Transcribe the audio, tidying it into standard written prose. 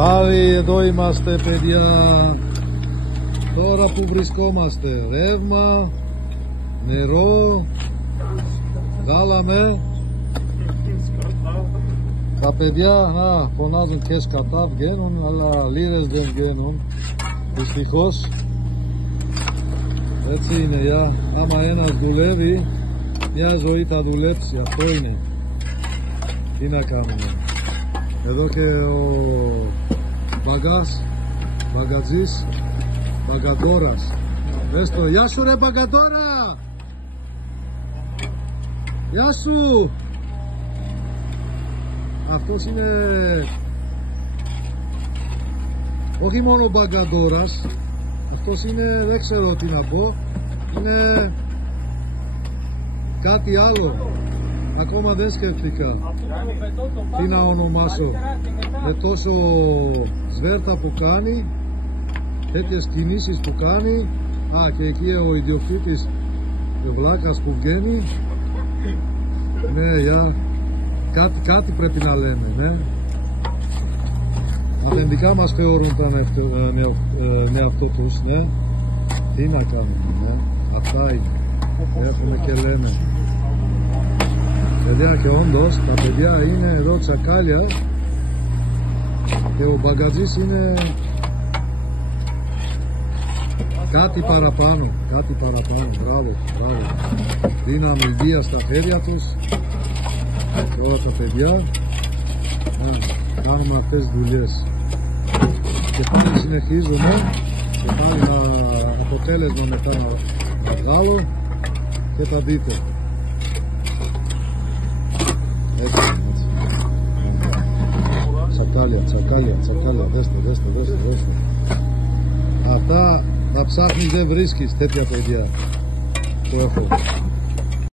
Πάλι εδώ είμαστε, παιδιά. Τώρα που βρισκόμαστε, ρεύμα, νερό, βγάλαμε. Τα παιδιά φωνάζουν και σκατά βγαίνουν, αλλά λίρες δεν βγαίνουν, δυστυχώς. Έτσι είναι, άμα ένας δουλεύει, μια ζωή θα δουλέψει, αυτό είναι. Τι να κάνουμε. Εδώ και ο μπαγκατζής, μπαγκατόρας. Πες το, γεια σου ρε μπαγκατόρα! Γεια σου! Αυτός είναι όχι μόνο μπαγκατόρας, αυτός είναι, δεν ξέρω τι να πω, είναι κάτι άλλο. Ακόμα δεν σκέφτηκα τι να ονομάσω. Με τόσο σβέρτα που κάνει, τέτοιες κινήσεις που κάνει. Και εκεί ο ιδιοκτήτης βλάκας που βγαίνει. Ναι, κάτι πρέπει να λέμε, ναι. Αφεντικά μας θεωρούν τα εαυτό τους, ναι. Τι να κάνουμε, ναι. Αυτά είναι. Έχουμε και λέμε. Παιδιά, και όντως τα παιδιά είναι εδώ τσακάλια και ο μπαγκατζής είναι κάτι παραπάνω, μπράβο. Δύναμη βία στα χέρια τους. Τώρα τα παιδιά κάνουμε αυτές τις δουλειές και πάλι συνεχίζουμε και πάλι αποτέλεσμα μετά να βγάλω και θα δείτε. Έτσι. Τσακάλια, δέστε. Αυτά να ψάχνεις δεν βρίσκεις τέτοια παιδιά. Το έχω.